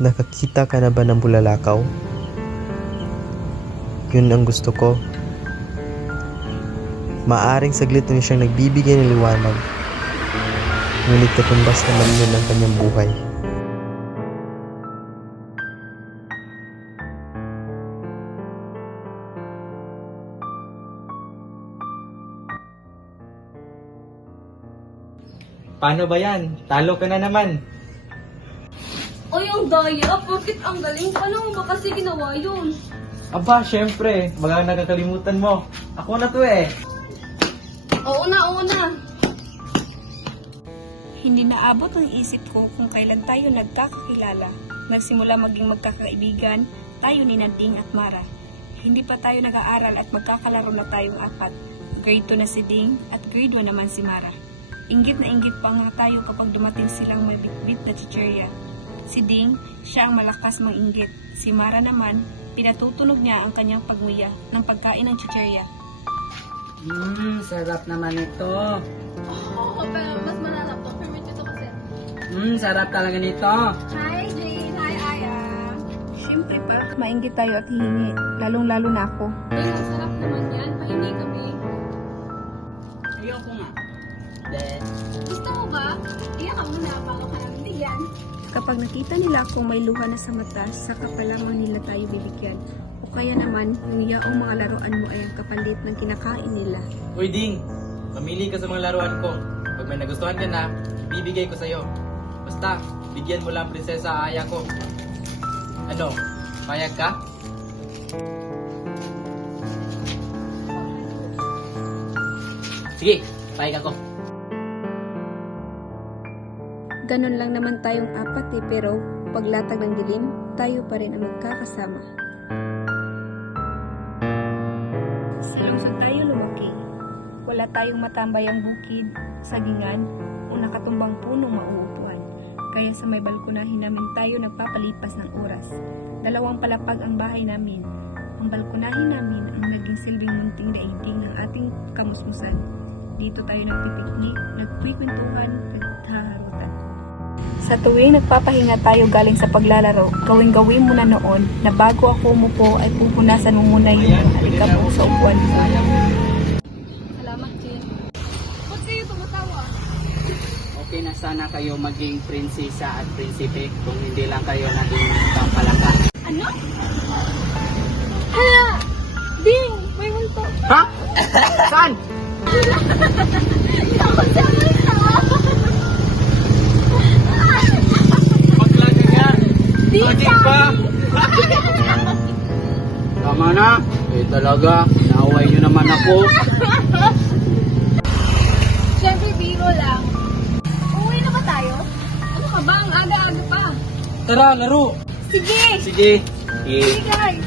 Nakakita ka na ba ng bulalakaw? Yun ang gusto ko. Maaring saglit na siyang nagbibigay ng liwanag. Ngunit katumbas naman yun ang kanyang buhay. Paano ba yan? Talo ka na naman. Ay, ang daya. Bakit ang galing? Paano mo ba kasi ginawa yun? Aba, syempre. Baka nakakalimutan mo. Ako na to eh. Oo na. Hindi naabot ang isip ko kung kailan tayo nagkakakilala. Nagsimula maging magkakaibigan, tayo ni Nading at Mara. Hindi pa tayo nag-aaral at magkakalaro na tayong apat. Grade 2 na si Ding at grade 1 naman si Mara. Inggit na inggit pa nga tayo kapag dumating silang may bitbit na chichirya. Si Ding, siya ang malakas manginggit. Si Mara naman, pinatutunog niya ang kanyang pagmuya ng pagkain ng chichirya. Sarap naman ito. Oo, pero mas manarap to. Permit ito kasi. Sarap talaga nito. Hi, Jane. Hi, Aya. Siyempre pa, mainggit tayo at hihingi, lalong-lalo na ako. Ay, ang sarap naman yan. Pahingi kami. Ayoko nga. Gusto mo ba? Iyak ka muna bago ka namin bigyan. Kapag nakita nila akong may luha na sa mata, saka pa lamang nila tayo bibigyan. O kaya naman, yung iyaong mga laruan mo ay ang kapalit ng kinakain nila. Uy, Ding. Mamili ka sa mga laruan ko. Pag may nagustuhan ka na, ibibigay ko sa'yo. Basta, bigyan mo lang prinsesa Aya ko. Ano? Payag ka? Sige, payag ako. Ganon lang naman tayong apat pero paglatag ng dilim, tayo pa rin ang magkakasama. Sa lungsod tayo lumaki. Wala tayong matambayang bukid, sagingan, o nakatumbang punong mauupuan. Kaya sa may balkonahin namin tayo nagpapalipas ng oras. 2 palapag ang bahay namin. Ang balkonahin namin ang naging silbing munting daigdig ng ating kamusmusan. Dito tayo nagpipiknik, nagkwikwentuhan, naghaharutan. Sa tuwing nagpapahinga tayo galing sa paglalaro, gawin mo na noon na bago ako umupo ay pupunasan mo muna yung alikabok sa upuan mo. Salamat, Jane. Ba't kayo tumatawa? Okay na sana kayo maging prinsesa at prinsipe kung hindi lang kayo naging pampalaka. Ano? Hala! Ding! May multo! Ha? Saan? Maglaga nga! Logic pa! Tama na. Talaga. Naaway nyo naman ako. Siyempre, biro lang. Uwi na ba tayo? Ano ka ba? Ang aga-aga pa. Tara, laro! Sige! Sige! Sige, guys!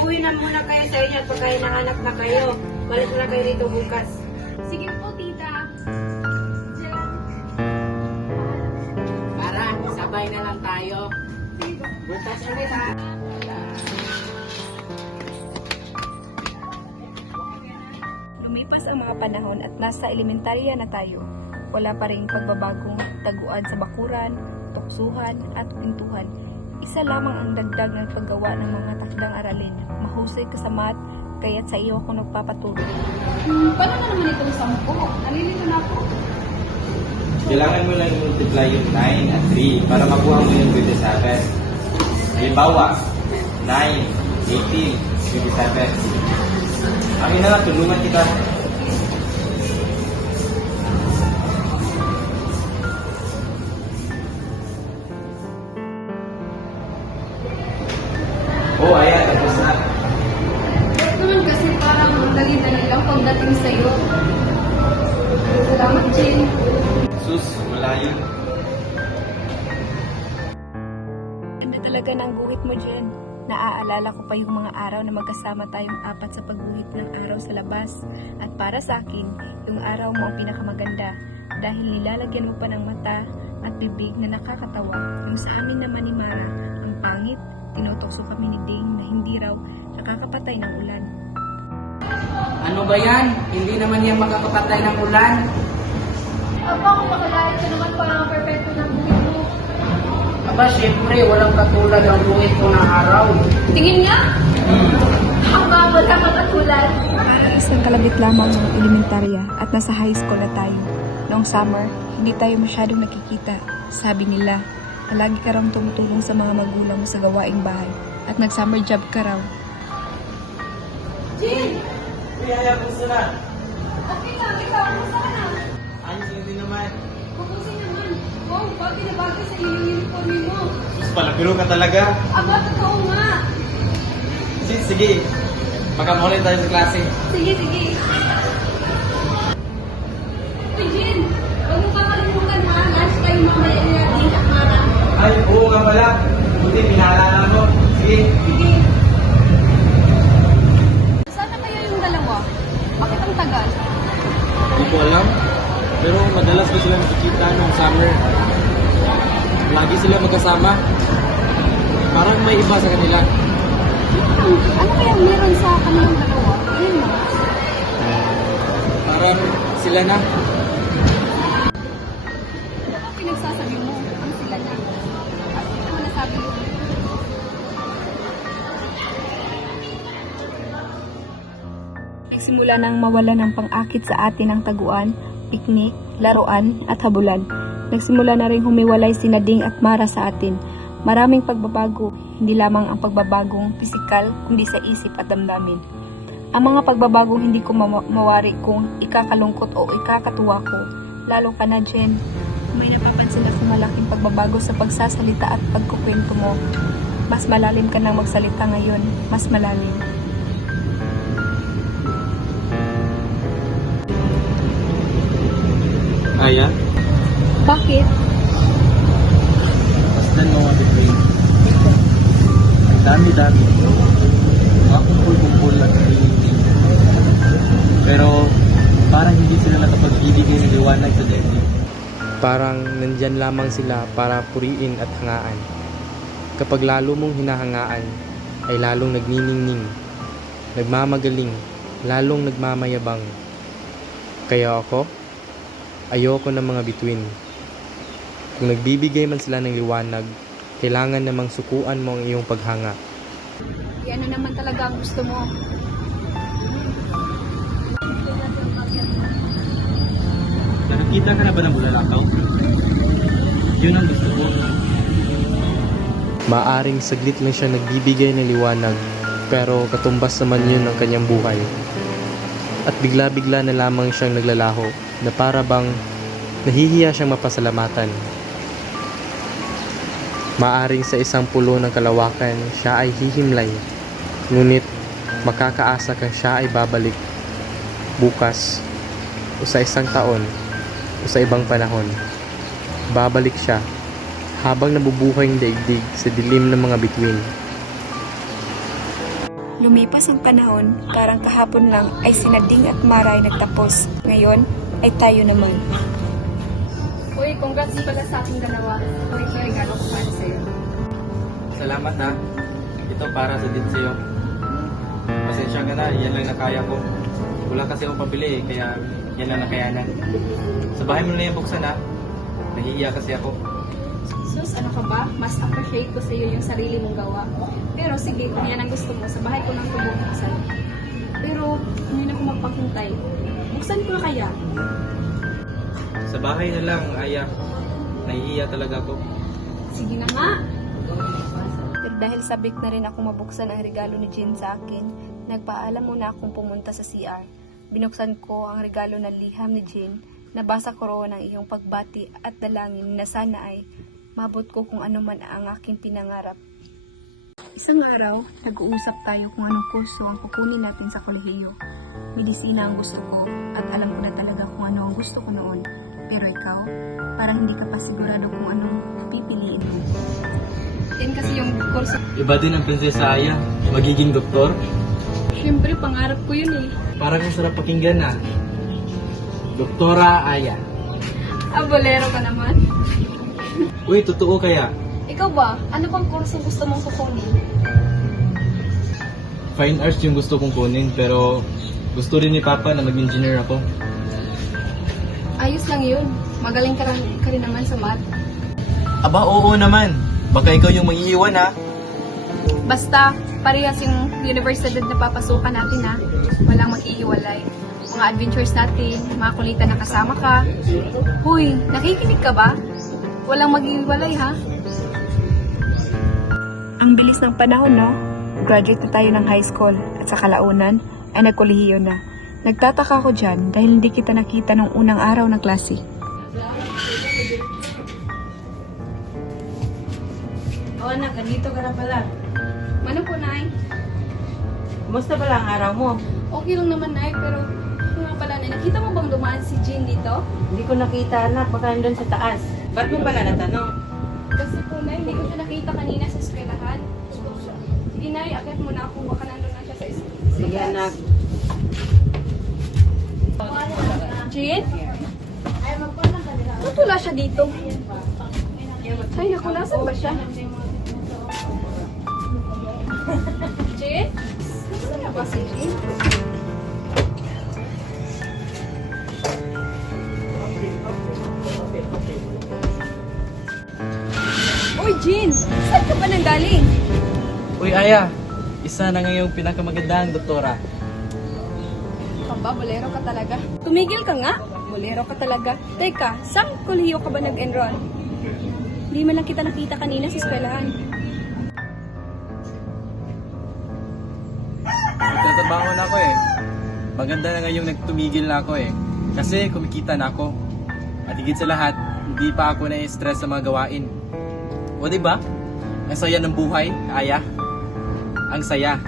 Uwi na muna kayo sa inyo at pagka nanganak na kayo. Balik na lang kayo rito bukas. Sige po, tita. Para, sabay na lang tayo. Butas ulit ha. Lumipas ang mga panahon at nasa elementarya na tayo. Wala pa rin pagbabagong taguan sa bakuran, tuksuhan at pintuhan. Isa lamang ang dagdag ng paggawa ng mga takdang aralin. Mahusay ka sa math, kaya't sa iyo ako nagpapatuloy. Paano na naman itong 10? Nalilito na ako. Kailangan mo lang i-multiply yung 9 at 3 para makuha mo yung 27. Halimbawa, 9, 18, 27. Akin na lang, tulungan kita. Oh, ayan, tapos na. Bakit naman kasi parang ang dali-dali lang pagdating sa'yo? Salamat, Jane. Sus, wala yun. Ganda talaga ng guhit mo, Jen. Naaalala ko pa yung mga araw na magkasama tayong apat sa pagguhit ng araw sa labas. At para sa akin, yung araw mo ang pinakamaganda dahil nilalagyan mo pa ng mata at bibig na nakakatawa. Yung sa amin naman ni Mara, ang pangit, tinutokso kami ni Ding na hindi raw nakakapatay ng ulan. Ano ba yan? Hindi naman yan makakapatay ng ulan. Aba, kung makalain ka naman parang perfecto ng buhay mo. Aba, syempre, walang katulad ang buhit ko ng araw. Tingin nga! Aba, wala ka katulad. Isang kalabit lamang ng elementarya at nasa high school na tayo. Noong summer, hindi tayo masyadong nakikita. Sabi nila, palagi ka raw tumutulong sa mga magulang mo sa gawaing bahay at nag-summer job ka raw. Jin! Kaya gusto na. Okay lang, ikaw, kumusta ka na? Ayos lang din naman. Mabuti naman. Wow, bagay na bagay sa iyo yung uniforme mo. Sus, palapiro ka talaga. Aba, totoo nga. Sige. Magkamulit tayo sa klase. Sige, sige. Uy, Jin! Huwag mo kakalimutan ha. Lunch tayo mamaya nila din at Mara. Ay, oo nga pala. Buti, pinaalala mo. Sige. Sige. Sana kaya yung dalawa? Bakit ang tagal? Hindi ko alam. Pero madalas ko sila nakikita nung summer. Lagi sila magkasama. Parang may iba sa kanila. Ano kaya meron sa kanilang dalawa? Ayun mo. Parang sila na. Ano ang pinagsasabi mo? Ang sila na. At ano naman nasabi mo? Nagsimula nang mawala ng pang-akit sa atin ang taguan, piknik, laruan at habulan. Nagsimula na rin humiwalay si Ding at Mara sa atin. Maraming pagbabago, hindi lamang ang pagbabagong pisikal kundi sa isip at damdamin. Ang mga pagbabagong hindi ko mawari kung ikakalungkot o ikakatuwa ko. Lalo ka na, Jen. May napapansin akong malaking pagbabago sa pagsasalita at pagkukwento mo. Mas malalim ka nang magsalita ngayon, mas malalim. Aya? Bakit? Pasdan mo mga between. Ang dami-dami. Mga kumpul-kumpul at reunion. Pero parang hindi sila nakapagbibigay ng liwanag sa daigdig. Parang nandyan lamang sila para puriin at hangaan. Kapag lalo mong hinahangaan, ay lalong nagniningning, nagmamagaling, lalong nagmamayabang. Kaya ako, ayoko ng mga bituin. Kung nagbibigay man sila ng liwanag, kailangan namang sukuan mo ang iyong paghanga. Yan na naman talaga ang gusto mo. Nakikita ka na ba ng bulalakaw? Yun ang gusto ko. Maaring saglit lang siya nagbibigay ng liwanag, pero katumbas naman yun ng kanyang buhay. At bigla-bigla na lamang siyang naglalaho na para bang nahihiya siyang mapasalamatan. Maaring sa isang pulo ng kalawakan siya ay hihimlay, ngunit makakaasa kang siya ay babalik bukas o sa isang taon o sa ibang panahon. Babalik siya habang nabubuhay ang daigdig sa dilim ng mga bituin. Lumipas ang panahon, karang kahapon lang ay si Ding at Mara ay nagtapos. Ngayon ay tayo naman. Uy, congrats pala sa ating dalawa. Uy, ito regalo ko para sa'yo. Salamat ha. Ito para sa din sa'yo. Pasensya ka na, yan lang nakaya ko. Wala kasi akong pabili kaya yan lang nakayanan. Sa bahay mo na yung buksan ha. Nahihiya kasi ako. Sus, ano ka ba? Mas appreciate ko sa iyo yung sarili mong gawa. Pero sige, kung yan ang gusto mo, sa bahay ko lang ito buksan. Pero, hindi na ako magpakuntay. Buksan ko na kaya? Sa bahay na lang, Aya. Nahihiya talaga ako. Sige na nga. Pero dahil sabik na rin ako mabuksan ang regalo ni Jin sa akin, nagpaalam muna akong pumunta sa CR. Binuksan ko ang regalo na liham ni Jin. Nabasa ko roon ang iyong pagbati at dalangin na sana ay mabot ko kung ano man ang aking pinangarap. Isang araw, nag-uusap tayo kung anong kurso ang kukunin natin sa kolehiyo. Medisina ang gusto ko at alam ko na talaga kung ano ang gusto ko noon. Pero ikaw, parang hindi ka pa sigurado kung anong pipiliin mo. Yan kasi yung kurso Iba din ang Prinsesa Aya. Magiging doktor. Siyempre, pangarap ko yun eh. Parang ang sarap pakinggan na. Doktora Aya. Bolero ka naman. Uy, totoo kaya? Ikaw ba? Ano bang kurso gusto mong kukunin? Fine arts yung gusto kong kunin, pero gusto rin ni Papa na mag-engineer ako. Ayos lang yun. Magaling ka rin naman sa math. Aba, oo naman. Baka ikaw yung mag-iiwan ha. Basta, parehas yung universidad na papasukan natin ha. Walang maghihiwalay. Mga adventures natin, mga kulitan na kasama ka. Huy, nakikinig ka ba? Walang maghihiwalay ha. Ang bilis ng panahon, no? Graduate na tayo ng high school at sa kalaunan ay nagkolehiyo na. Nagtataka ko dyan dahil hindi kita nakita nung unang araw ng klase. O anak, ganito ka na pala. Ano po, Nay? Kumusta pala ang araw mo? Okay lang naman, Nay, pero nga pala, Nay, nakita mo bang dumaan si Jean dito? Hindi ko nakita anak, baka nandun sa taas. Ba't mo pala natanong? Kasi po, Nay, hindi ko siya nakita kanina sa eskwelahan. Sige, Nay, akit mo na ako. Baka nandun na siya sa eskwelahan. Sige anak. Jean? Ba't wala siya dito? Ay, naku, nasan ba siya? Jean? Saan na ba si Jean? Uy, Jean! Saan ka ba nanggaling? Uy, Aya. Isa na ngayong pinakamagandang doktora. Kamba, bolero ka talaga. Tumigil ka nga. Bolero ka talaga. Teka, saan kolehiyo ka ba nag-enroll? Hindi man lang kita nakita kanina sa eskwelahan. Nagtatrabaho na ako eh. Maganda na ngayong nagtumigil na ako eh. Kasi kumikita na ako. At higit sa lahat, hindi pa ako na-stress sa mga gawain. O diba? Ang saya ng buhay, Aya. Ang saya.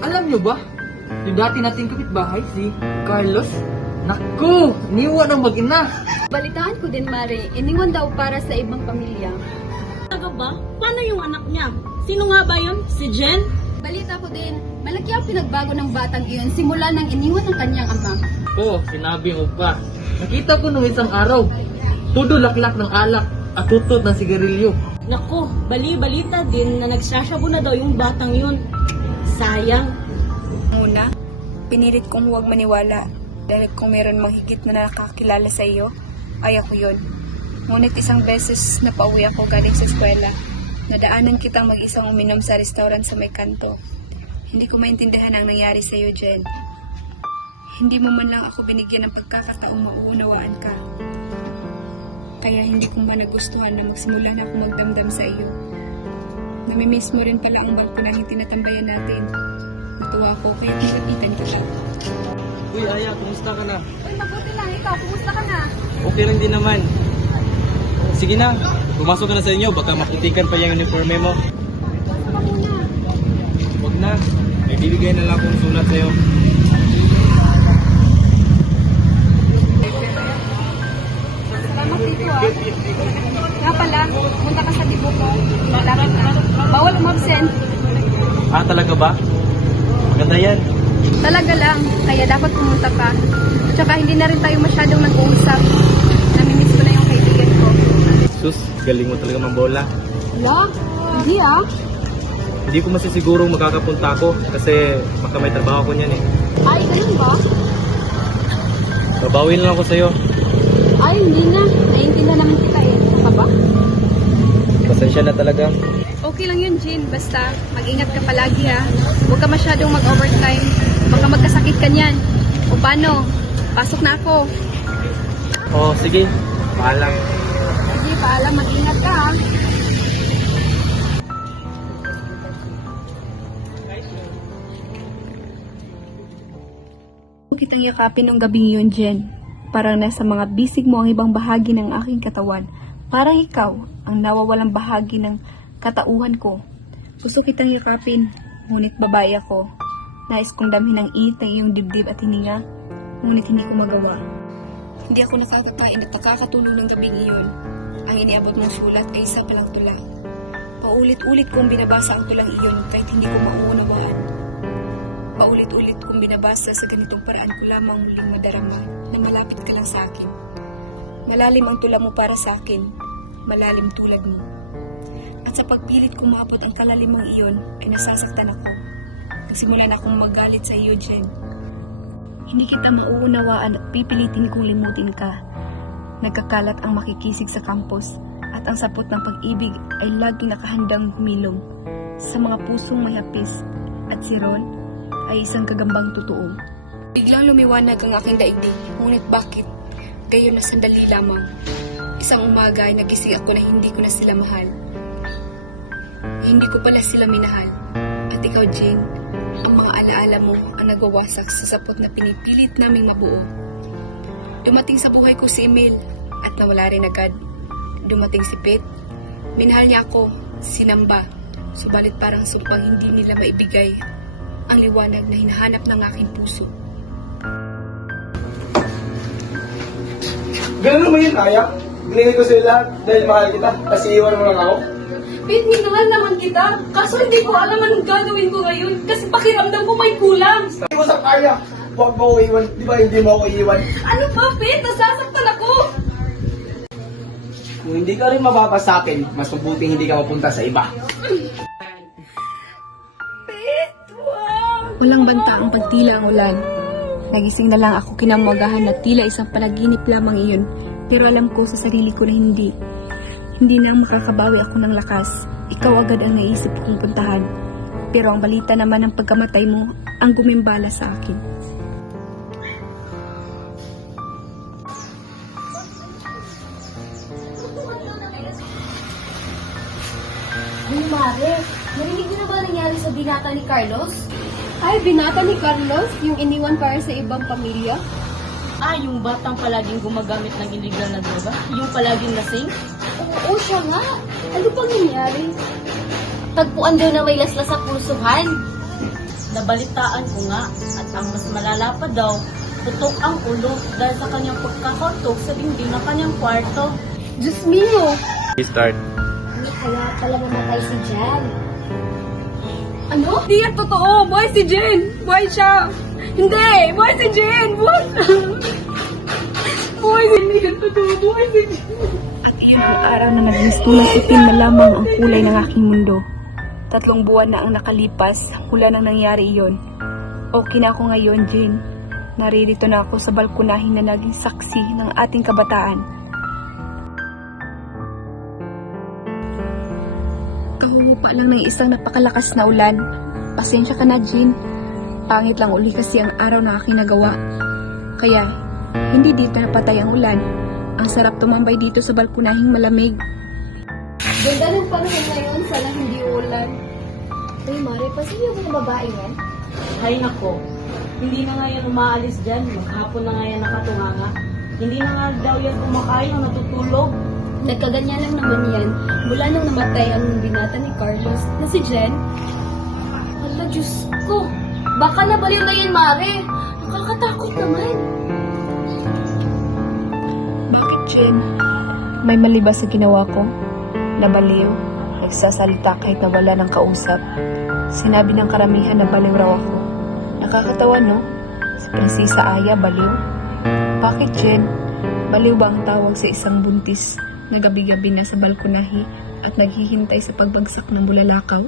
Alam nyo ba? Yung dati nating kapitbahay, si Carlos. Naku! Niwa ng mag-ina. Balitaan ko din, Mare. Iniwan daw para sa ibang pamilya. Talaga ba? Paano yung anak niya? Sino nga ba yun? Si Jen? Balita ko din, malaki ang pinagbago ng batang iyon simula nang iniwan ng kanyang ama. Oo, sinabi mo pa. Nakita ko nung isang araw. Todo laklak ng alak at tutot ng sigarilyo. Naku, bali-balita din na nagsasyabu na daw yung batang yun. Sayang. Una, pinilit kong huwag maniwala dahil kung meron mang higit na nakakilala sa iyo, ay ako yun. Ngunit isang beses na pauwi ako galing sa eskwela, nadaanan kitang mag-isang uminom sa restaurant sa may kanto. Hindi ko maintindihan ang nangyari sa iyo, Jen. Hindi mo man lang ako binigyan ng pagkakataong mauunawaan ka. Kaya hindi ko man nagustuhan na magsimula na ako magdamdam sa iyo. Namimiss mo rin pala ang barko na tinatambayan natin. Natuwa ko kaya tinapitan kita. Uy, Aya, kumusta ka na? Uy, mabuti lang. Ikaw, kumusta ka na? Okay lang din naman. Sige na, pumasok ka na sa inyo. Baka maputikan pa yung uniforme mo. Basta ka muna. Huwag na. May bibigay na lang akong sulat sa'yo. Salamat dito ah. Nga pala, punta ka sa dibuko. Lalakit na. Bawal umabsent. Ah, talaga ba? Maganda yan. Talaga lang, kaya dapat pumunta ka. Tsaka hindi na rin tayo masyadong nag-uusap. Namimiss ko na yung kaibigan ko. Sus, galing mo talaga mambola. Wala? Hindi ah. Hindi ko masisigurong makakapunta ako kasi baka may trabaho ko niyan eh. Ay, ganun ba? Babawin lang ako sa'yo. Ay, hindi na. Naiintindihan naman kita eh. Saka ba? Pasensya na talaga. Okay lang yun, Jean. Basta, mag-ingat ka palagi ha. Huwag ka masyadong mag-overtime. Baka magkasakit ka niyan. O paano? Pasok na ako. Oh, sige. Paalam. Sige, paalam. Mag-ingat ka ha. Kitang yakapin ng gabing yun, Jen. Parang nasa mga bisig mo ang ibang bahagi ng aking katawan. Parang ikaw ang nawawalang bahagi ng katauhan ko. Gusto kitang yakapin, ngunit babae ako. Nais kong damhin ang init ng iyong dibdib at hininga, ngunit hindi ko magawa. Hindi ako nakakapain at nakakatulog ng gabing iyon. Ang iniabot mong sulat ay isa palang tula. Paulit-ulit kong binabasa ang tulang iyon kahit hindi ko mauunawaan. Paulit-ulit kong binabasa sa ganitong paraan ko lamang muling madarama na malapit ka lang sa akin. Malalim ang tula mo para sa akin, malalim tulad mo. At sa pagpilit kong maabot ang kalalimang iyon ay nasasaktan ako. Nagsimula na akong magalit sa iyo, Jen. Hindi kita mauunawaan at pipilitin kong limutin ka. Nagkakalat ang makikisig sa campus at ang sapot ng pag-ibig ay laging nakahandang humilom sa mga pusong may hapis at si Ron ay isang kagambang totoo. Biglang lumiwanag ang aking daigdig, ngunit bakit? Gayon na sandali lamang. Isang umaga ay nagising ako na hindi ko na sila mahal. Hindi ko pala sila minahal. At ikaw, Jane, ang mga alaala mo ang nagwawasak sa sapot na pinipilit naming mabuo. Dumating sa buhay ko si Emil at nawala rin agad. Dumating si Pete. Minahal niya ako, sinamba. Subalit parang sumpang hindi nila maibigay ang liwanag na hinahanap ng aking puso. Ganun naman yun, Aya. Binigay ko sa'yo lahat dahil mahal kita. Kasi iwan mo lang ako. Pete, minahal naman kita. Kaso hindi ko alam anong gagawin ko ngayon kasi pakiramdam ko may kulang. Hindi mo sa Aya. Huwag mo ako iwan. Di ba hindi mo ako iwan? Ano ba, Pete? Nasasaktan ako. Kung hindi ka rin mababa sa akin, mas mabuting hindi ka mapunta sa iba. Walang banta ang pagtila ang ulan. Nagising na lang ako kinamagahan na tila isang panaginip lamang iyon. Pero alam ko sa sarili ko na hindi. Hindi na makakabawi ako ng lakas. Ikaw agad ang naisip kong puntahan. Pero ang balita naman ng pagkamatay mo ang gumimbala sa akin. Ay, Mare, narinig niyo na ba nangyari sa binata ni Carlos? Ay, binata ni Carlos, yung iniwan para sa ibang pamilya. Ah, yung batang palaging gumagamit ng illegal na droga? Yung palaging lasing? Oo, siya nga. Ano pang nangyari? Tagpuan daw na may laslas sa pulsuhan. Nabalitaan ko nga, at ang mas malala pa daw, putok ang ulo dahil sa kanyang pagkakatok sa dingding ng kanyang kwarto. Diyos mio! Start. Kaya pala namatay si Jan. Ano? Hindi yan totoo! Buhay si Jen! Buhay siya! Hindi! Buhay si Jen! Buhay Buhay si Jen! Totoo! Buhay si Jen! At iyon ang araw na naging tulang itim na lamang ang kulay ng aking mundo. 3 buwan na ang nakalipas mula nang nangyari iyon. Okay na ako ngayon, Jane. Naririto na ako sa balkonahin na naging saksi ng ating kabataan. Kahuhupa lang ng isang napakalakas na ulan. Pasensya ka na, Jean. Pangit lang uli kasi ang araw na aking nagawa. Kaya, hindi dito napatay ang ulan. Ang sarap tumambay dito sa balkonahing malamig. Ganda ng panahon ngayon, sana hindi ulan. Uy, Mare, pasin yung mga babae yan? Ay, nako. Hindi na nga yan umaalis dyan. Maghapon na nga yan nakatunganga. Hindi na nga daw yan kumakain o natutulog. Nagkaganyan lang naman yan mula nung namatay ang binata ni Carlos na si Jen. Hala, Diyos ko. Baka nabaliw na yan, Mare. Nakakatakot naman. Bakit, Jen? May mali ba sa ginawa ko? Nabaliw? Nagsasalita kahit na wala ng kausap. Sinabi ng karamihan na baliw raw ako. Nakakatawa, no? Si Prinsesa Aya, baliw? Bakit, Jen? Baliw ba ang tawag sa isang buntis na gabi-gabi na sa balkonahi at naghihintay sa pagbagsak ng bulalakaw?